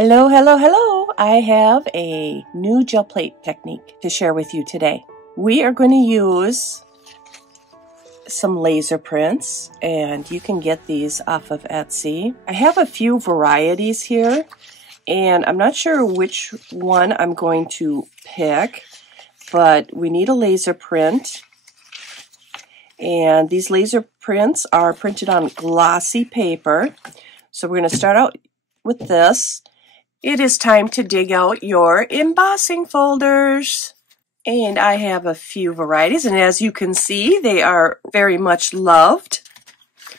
Hello, hello, hello! I have a new gel plate technique to share with you today. We are going to use some laser prints, and you can get these off of Etsy. I have a few varieties here, and I'm not sure which one I'm going to pick, but we need a laser print. And these laser prints are printed on glossy paper. So we're going to start out with this. It is time to dig out your embossing folders. And I have a few varieties, and as you can see, they are very much loved.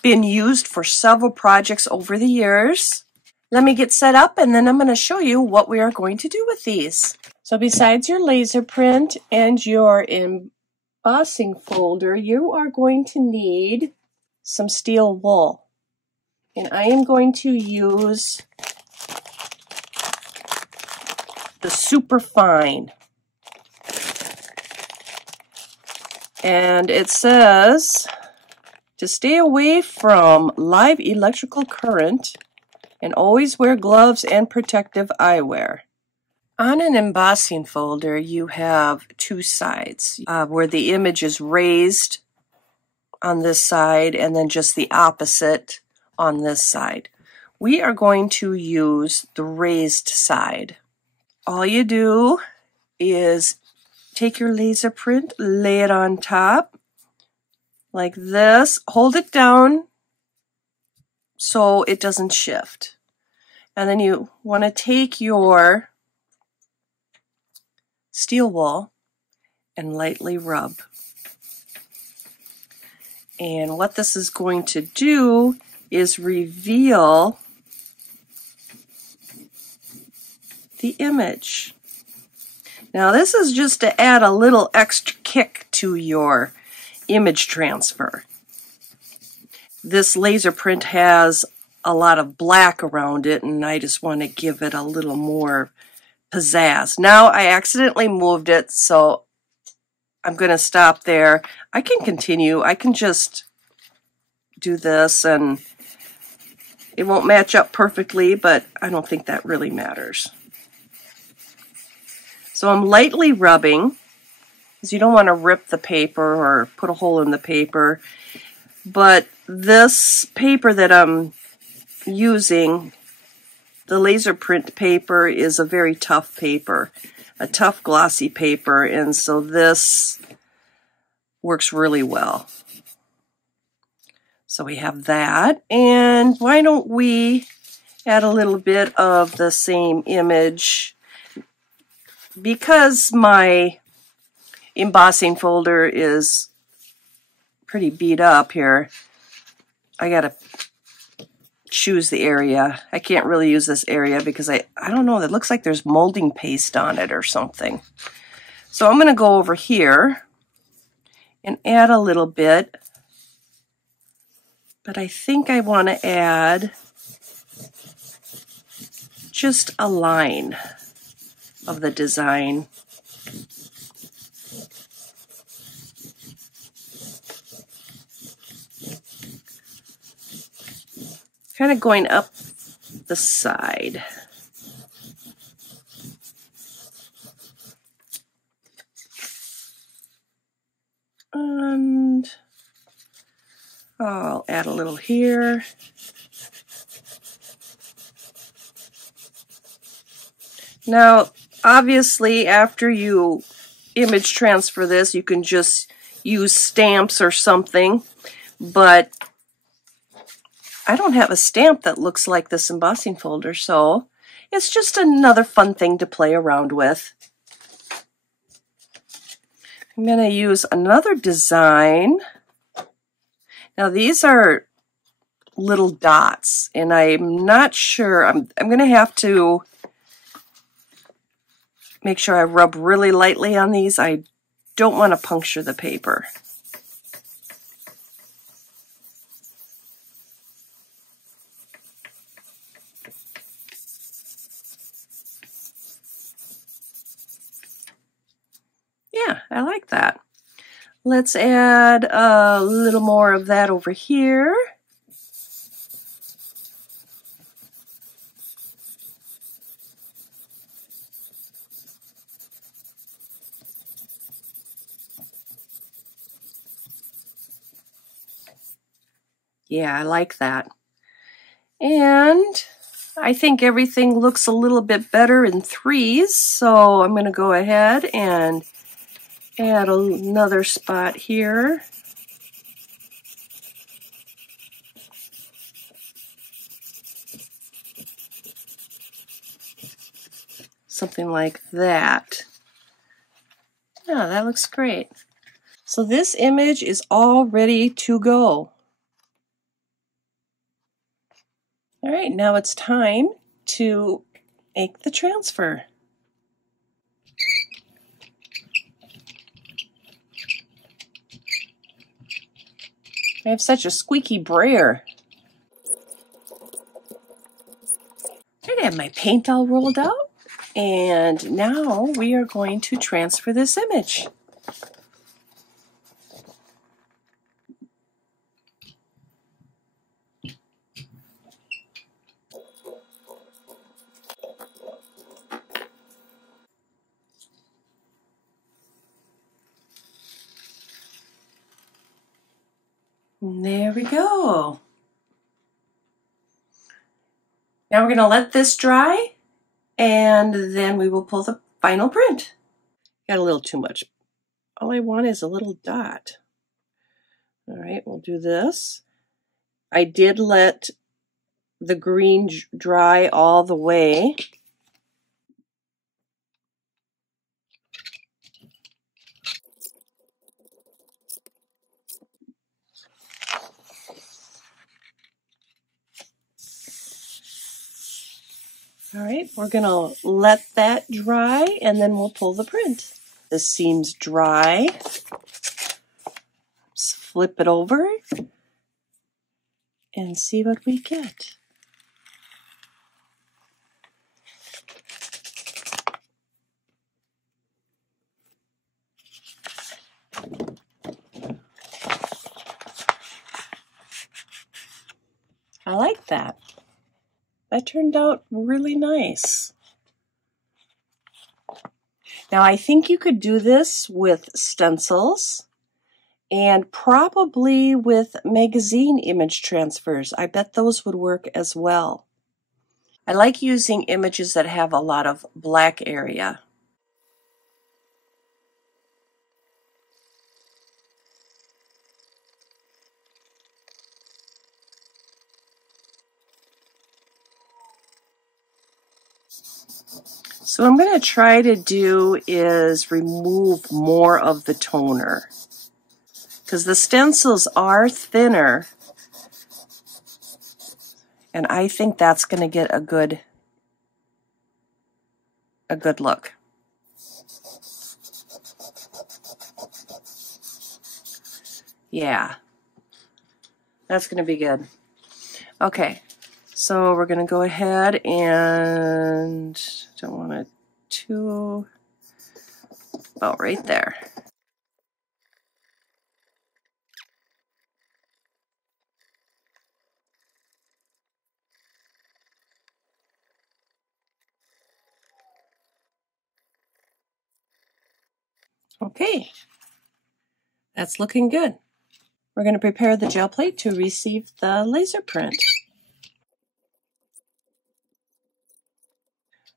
Been used for several projects over the years. Let me get set up, and then I'm going to show you what we are going to do with these. So besides your laser print and your embossing folder, you are going to need some steel wool. And I am going to use the super fine. And it says to stay away from live electrical current and always wear gloves and protective eyewear. On an embossing folder, you have two sides where the image is raised on this side and then just the opposite on this side. We are going to use the raised side. All you do is take your laser print, lay it on top like this, hold it down so it doesn't shift. And then you want to take your steel wool and lightly rub. And what this is going to do is reveal the image. Now this is just to add a little extra kick to your image transfer. This laser print has a lot of black around it, and I just want to give it a little more pizzazz. Now I accidentally moved it, so I'm going to stop there. I can continue. I can just do this, and it won't match up perfectly, but I don't think that really matters. So I'm lightly rubbing, because you don't want to rip the paper or put a hole in the paper. But this paper that I'm using, the laser print paper, is a very tough paper, a tough glossy paper, and so this works really well. So we have that, and why don't we add a little bit of the same image. Because my embossing folder is pretty beat up here, I gotta choose the area. I can't really use this area because I don't know, it looks like there's molding paste on it or something. So I'm gonna go over here and add a little bit, but I think I want to add just a line of the design. Kind of going up the side. And I'll add a little here. Now, obviously, after you image transfer this, you can just use stamps or something, but I don't have a stamp that looks like this embossing folder, so it's just another fun thing to play around with. I'm going to use another design. Now, these are little dots, and I'm not sure. I'm going to have to make sure I rub really lightly on these. I don't want to puncture the paper. Yeah, I like that. Let's add a little more of that over here. Yeah, I like that. And I think everything looks a little bit better in threes, so I'm going to go ahead and add another spot here. Something like that. Yeah, that looks great. So this image is all ready to go. All right, now it's time to make the transfer. I have such a squeaky brayer. I have my paint all rolled out, and now we are going to transfer this image. And there we go. Now we're going to let this dry, and then we will pull the final print. Got a little too much. All I want is a little dot. All right, we'll do this. I did let the green dry all the way. All right, we're going to let that dry, and then we'll pull the print. This seems dry. Let's flip it over and see what we get. I like that. That turned out really nice. Now I think you could do this with stencils and probably with magazine image transfers. I bet those would work as well. I like using images that have a lot of black area. So what I'm going to try to do is remove more of the toner, because the stencils are thinner, and I think that's going to get a good look. Yeah, that's going to be good. Okay, so we're going to go ahead and don't want it too, about right there. Okay, that's looking good. We're going to prepare the gel plate to receive the laser print.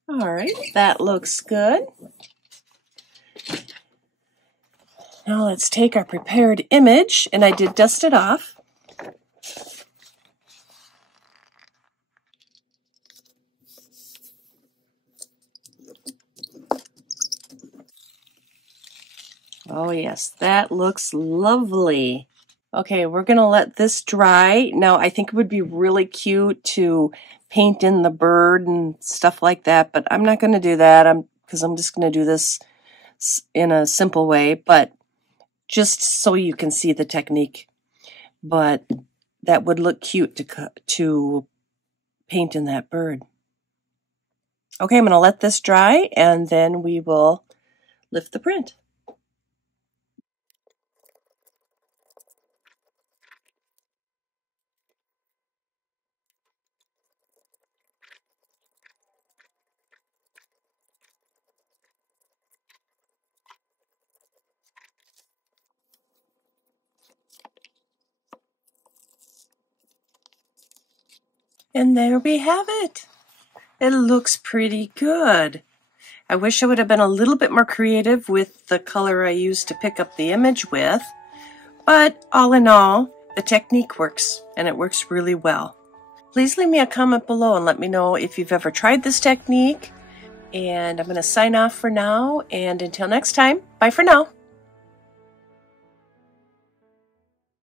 All right, that looks good. Now let's take our prepared image, and I did dust it off. Oh yes, that looks lovely. Okay, we're gonna let this dry. Now I think it would be really cute to paint in the bird and stuff like that, but I'm not gonna do that because I'm just gonna do this in a simple way, but just so you can see the technique. But that would look cute to paint in that bird. Okay, I'm gonna let this dry, and then we will lift the print. And there we have it. It looks pretty good. I wish I would have been a little bit more creative with the color I used to pick up the image with, but all in all, the technique works, and it works really well. Please leave me a comment below and let me know if you've ever tried this technique. And I'm going to sign off for now, and until next time, bye for now.